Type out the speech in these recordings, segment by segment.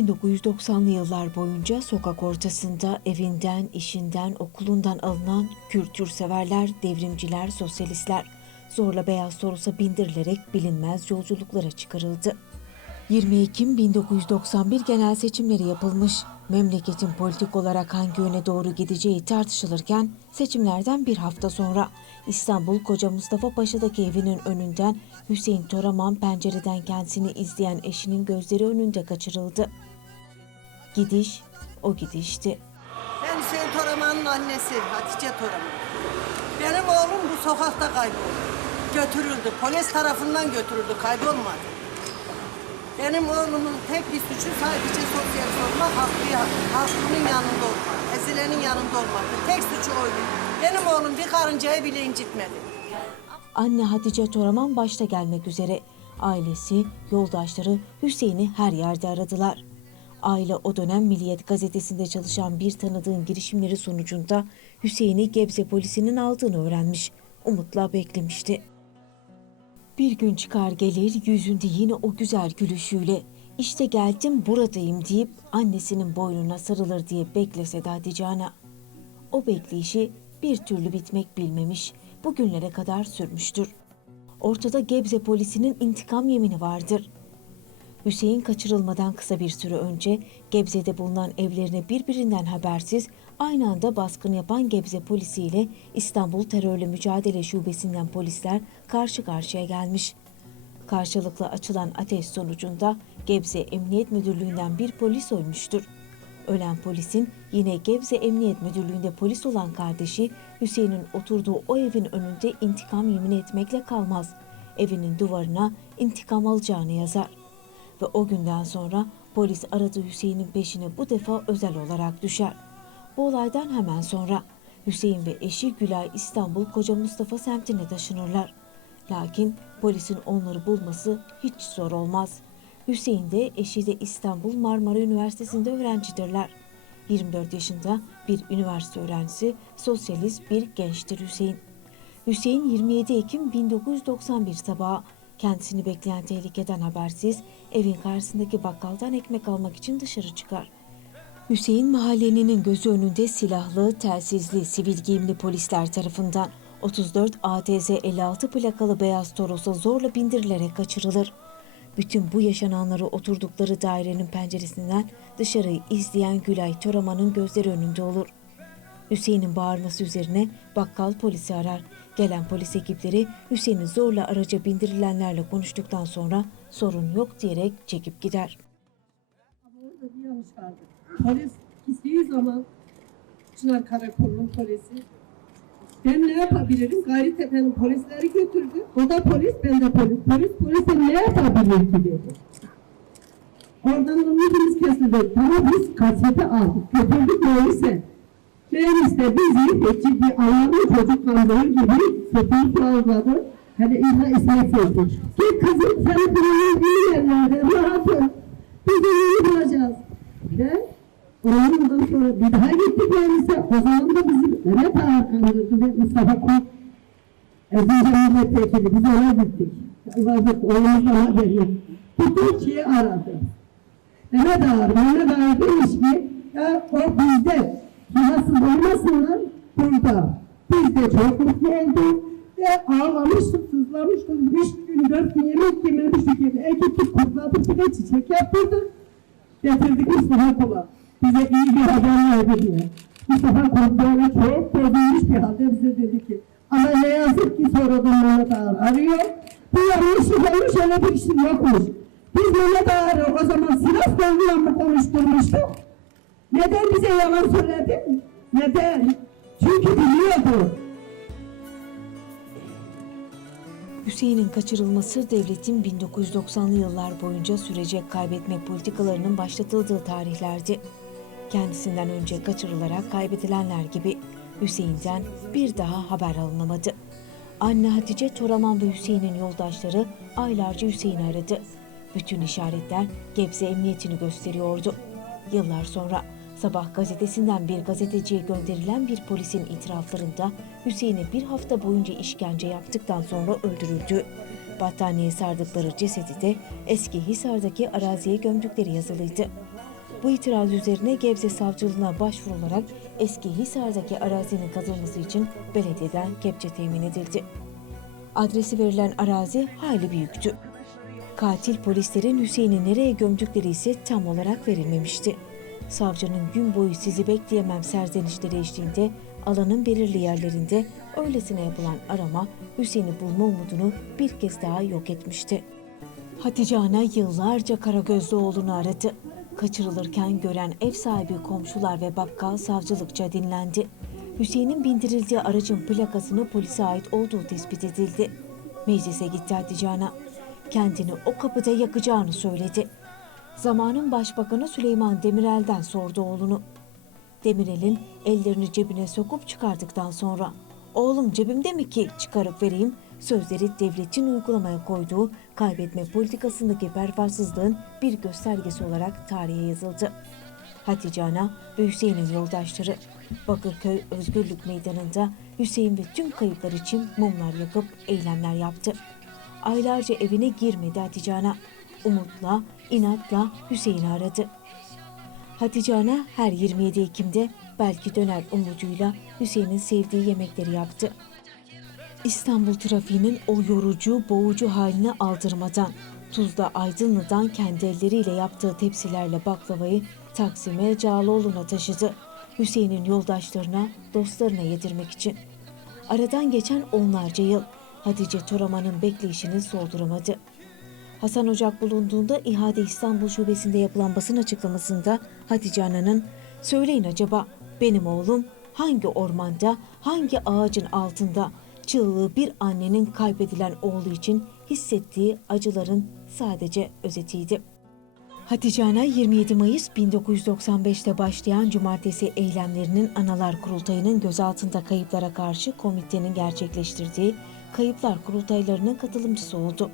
1990'lı yıllar boyunca sokak ortasında evinden, işinden, okulundan alınan kültürseverler, devrimciler, sosyalistler zorla beyaz Toros'a bindirilerek bilinmez yolculuklara çıkarıldı. 20 Ekim 1991 genel seçimleri yapılmış. Memleketin politik olarak hangi yöne doğru gideceği tartışılırken seçimlerden bir hafta sonra İstanbul Koca Mustafa Paşa'daki evinin önünden Hüseyin Toraman pencereden kendisini izleyen eşinin gözleri önünde kaçırıldı. Gidiş o gidişti. Ben Hüseyin Toraman'ın annesi Hatice Toraman. Benim oğlum bu sokakta kayboldu. Götürüldü. Polis tarafından götürüldü. Kaybolmadı. Benim oğlumun tek bir suçu sadece sosyal olmak, hakkı, hakkının yanında olmak, ezilenin yanında olmak. Tek suçu oydu. Benim oğlum bir karıncayı bile incitmedi. Anne Hatice Toraman başta gelmek üzere. Ailesi, yoldaşları Hüseyin'i her yerde aradılar. Aile o dönem Milliyet gazetesinde çalışan bir tanıdığın girişimleri sonucunda Hüseyin'i Gebze polisinin aldığını öğrenmiş. Umutla beklemişti. Bir gün çıkar gelir yüzünde yine o güzel gülüşüyle işte geldim buradayım deyip annesinin boynuna sarılır diye beklese de Hatice. O bekleyişi bir türlü bitmek bilmemiş, bugünlere kadar sürmüştür. Ortada Gebze polisinin intikam yemini vardır. Hüseyin kaçırılmadan kısa bir süre önce Gebze'de bulunan evlerine birbirinden habersiz aynı anda baskın yapan Gebze polisiyle İstanbul Terörle Mücadele Şubesi'nden polisler karşı karşıya gelmiş. Karşılıklı açılan ateş sonucunda Gebze Emniyet Müdürlüğü'nden bir polis ölmüştür. Ölen polisin yine Gebze Emniyet Müdürlüğü'nde polis olan kardeşi Hüseyin'in oturduğu o evin önünde intikam yemin etmekle kalmaz. Evinin duvarına intikam alacağını yazar. Ve o günden sonra polis aradığı Hüseyin'in peşine bu defa özel olarak düşer. Bu olaydan hemen sonra Hüseyin ve eşi Gülay İstanbul Koca Mustafa semtine taşınırlar. Lakin polisin onları bulması hiç zor olmaz. Hüseyin de eşi de İstanbul Marmara Üniversitesi'nde öğrencidirler. 24 yaşında bir üniversite öğrencisi, sosyalist bir gençtir Hüseyin. Hüseyin 27 Ekim 1991 sabahı kendisini bekleyen tehlikeden habersiz evin karşısındaki bakkaldan ekmek almak için dışarı çıkar. Hüseyin mahalleninin gözü önünde silahlı, telsizli, sivil giyimli polisler tarafından 34 ATZ 56 plakalı beyaz Toros'a zorla bindirilerek kaçırılır. Bütün bu yaşananları oturdukları dairenin penceresinden dışarıyı izleyen Gülay Toraman'ın gözleri önünde olur. Hüseyin'in bağırması üzerine bakkal polisi arar. Gelen polis ekipleri Hüseyin'i zorla araca bindirilenlerle konuştuktan sonra sorun yok diyerek çekip gider. Polis gittiği zaman Çınar Karakolu'nun polisi ben ne yapabilirim? Gayrettepe'nin polisleri götürdü. O da polis, ben de polis. Polis polise ne yapabilir ki dedi. Oradan ümidimiz kesildi. Tamam biz kaseti aldık. Götürdük neyse. Meğerse bizi peki bir Allah'ın çocuk kandırır gibi sepil bağladı. Hani İlha İsmet oldu. Git kızım seni bulunur iyi yerlerde rahat ol. Biz de iyi bulacağız. Ve ondan sonra bir daha gittik meğerse. O zaman da bizim Mehmet Ağa kandırdı ve Mustafa Kul. Erzincan milletvekili biz ona gittik. Vardık oğlumuzla haberi yok. Kişiyi aradı. Mehmet Ağa, Mehmet Ağa demiş ki ya o bizde rahatsız olmasınlar burada. Biz de çok mutlu olduk ve ağlamıştık, sızlamıştık. Üç gün, dört gün yemek yememiştik. Ekiptik, kutladık, bir de çiçek yaptırdık. Getirdik Mustafa Kul'a. Bize iyi bir haber verdi diye. Mustafa Kul böyle çok bozulmuş bir halde bize dedi ki ama ne yazık ki sonradan Mehmet Ağar arıyor. Bu yanlışlık olmuş öyle bir kişi yokmuş. Biz Mehmet Ağar'ı o zaman Bölge'yle mı konuşturmuştuk? Neden bize yalan söyledin? Neden? Çünkü biliyordu. Hüseyin'in kaçırılması devletin 1990'lı yıllar boyunca sürecek kaybetme politikalarının başlatıldığı tarihlerdi. Kendisinden önce kaçırılarak kaybedilenler gibi Hüseyin'den bir daha haber alınamadı. Anne Hatice Toraman ve Hüseyin'in yoldaşları aylarca Hüseyin'i aradı. Bütün işaretler Gebze Emniyetini gösteriyordu. Yıllar sonra Sabah gazetesinden bir gazeteciye gönderilen bir polisin itiraflarında Hüseyin'e bir hafta boyunca işkence yaptıktan sonra öldürüldü. Battaniye sardıkları cesedi de eski Hisar'daki araziye gömdükleri yazılıydı. Bu itiraz üzerine Gebze Savcılığına başvurularak eski Hisar'daki arazinin kazılması için belediyeden kepçe temin edildi. Adresi verilen arazi hayli büyüktü. Katil polislerin Hüseyin'i nereye gömdükleri ise tam olarak verilmemişti. Savcının gün boyu sizi bekleyemem serzenişleri eşliğinde alanın belirli yerlerinde öylesine yapılan arama Hüseyin'i bulma umudunu bir kez daha yok etmişti. Hatice Ana yıllarca Karagözlü oğlunu aradı. Kaçırılırken gören ev sahibi komşular ve bakkal savcılıkça dinlendi. Hüseyin'in bindirildiği aracın plakasının polise ait olduğu tespit edildi. Meclise gitti Hatice Ana. Kendini o kapıda yakacağını söyledi. Zamanın Başbakanı Süleyman Demirel'den sordu oğlunu. Demirel'in ellerini cebine sokup çıkardıktan sonra "Oğlum cebimde mi ki çıkarıp vereyim?" sözleri devletin uygulamaya koyduğu kaybetme politikasındaki pervasızlığın bir göstergesi olarak tarihe yazıldı. Hatice Ana ve Hüseyin'in yoldaşları Bakırköy Özgürlük Meydanı'nda Hüseyin ve tüm kayıplar için mumlar yakıp eylemler yaptı. Aylarca evine girmedi Hatice Ana. Umutla, inatla Hüseyin'i aradı. Hatice Ana her 27 Ekim'de belki döner umuduyla Hüseyin'in sevdiği yemekleri yaptı. İstanbul trafiğinin o yorucu, boğucu haline aldırmadan, Tuzla Aydınlı'dan kendi elleriyle yaptığı tepsilerle baklavayı Taksim'e Cağaloğlu'na taşıdı. Hüseyin'in yoldaşlarına, dostlarına yedirmek için. Aradan geçen onlarca yıl Hatice Toraman'ın bekleyişini solduramadı. Hasan Ocak bulunduğunda İHA'de İstanbul Şubesi'nde yapılan basın açıklamasında Hatice Ana'nın ''Söyleyin acaba benim oğlum hangi ormanda, hangi ağacın altında çığlığı bir annenin kaybedilen oğlu için hissettiği acıların sadece özetiydi.'' Hatice Ana 27 Mayıs 1995'te başlayan cumartesi eylemlerinin Analar Kurultayı'nın gözaltında kayıplara karşı komitenin gerçekleştirdiği kayıplar kurultaylarının katılımcısı oldu.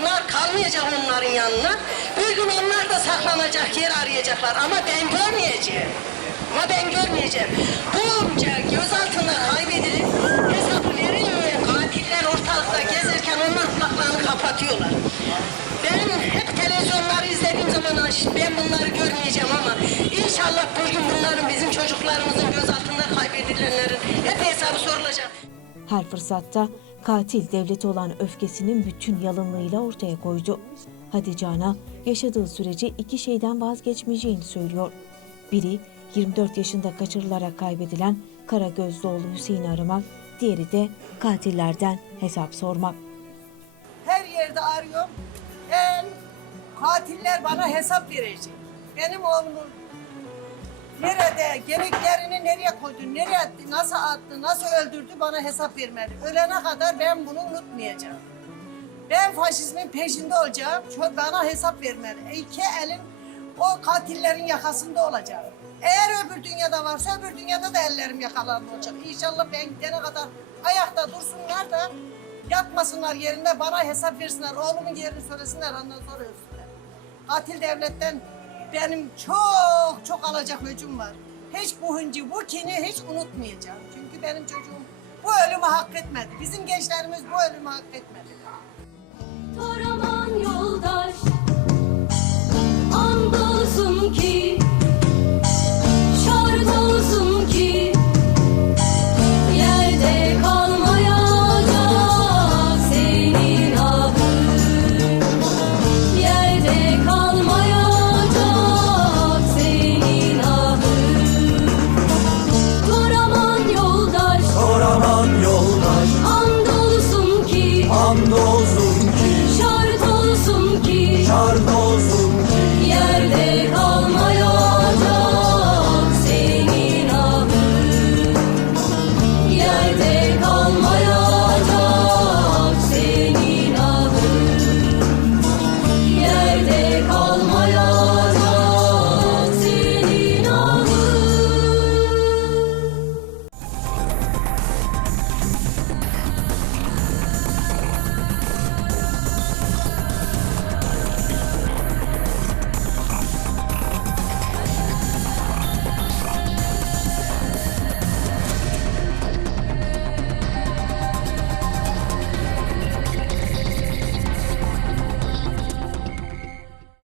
Bunlar kalmayacak onların yanına. Bir gün onlar da saklanacak yer arayacaklar ama ben görmeyeceğim. Ama ben görmeyeceğim. Bunca gözaltında kaybedilip hesabı verilmeyen katiller ortalıkta gezerken onlar kulaklarını kapatıyorlar. Ben hep televizyonları izlediğim zaman "Ay, ben bunları görmeyeceğim ama inşallah bir gün bunların bizim çocuklarımızın gözaltında kaybedilenlerin hep hesabı sorulacak. Her fırsatta katil devlete olan öfkesinin bütün yalınlığıyla ortaya koydu. Hatice Ana yaşadığı sürece iki şeyden vazgeçmeyeceğini söylüyor. Biri 24 yaşında kaçırılarak kaybedilen Karagözlüoğlu Hüseyin'i aramak, diğeri de katillerden hesap sormak. Her yerde arıyorum. Ben katiller bana hesap verecek. Benim oğlumun nerede, gemiklerini nereye koydu, nereye attı, nasıl attı, nasıl öldürdü bana hesap vermedi. Ölene kadar ben bunu unutmayacağım. Ben faşizmin peşinde olacağım. Şu bana hesap vermeli. İki elim o katillerin yakasında olacak. Eğer öbür dünyada varsa öbür dünyada da ellerim yakalarında olacak. İnşallah ben gidene kadar ayakta dursunlar da yatmasınlar yerine bana hesap versinler. Oğlumun yerini söylesinler ondan sonra ölsünler. Katil devletten benim çok çok alacak öcüm var. Hiç bu hıncı, bu kini hiç unutmayacağım. Çünkü benim çocuğum bu ölümü hak etmedi. Bizim gençlerimiz bu ölümü hak etmedi.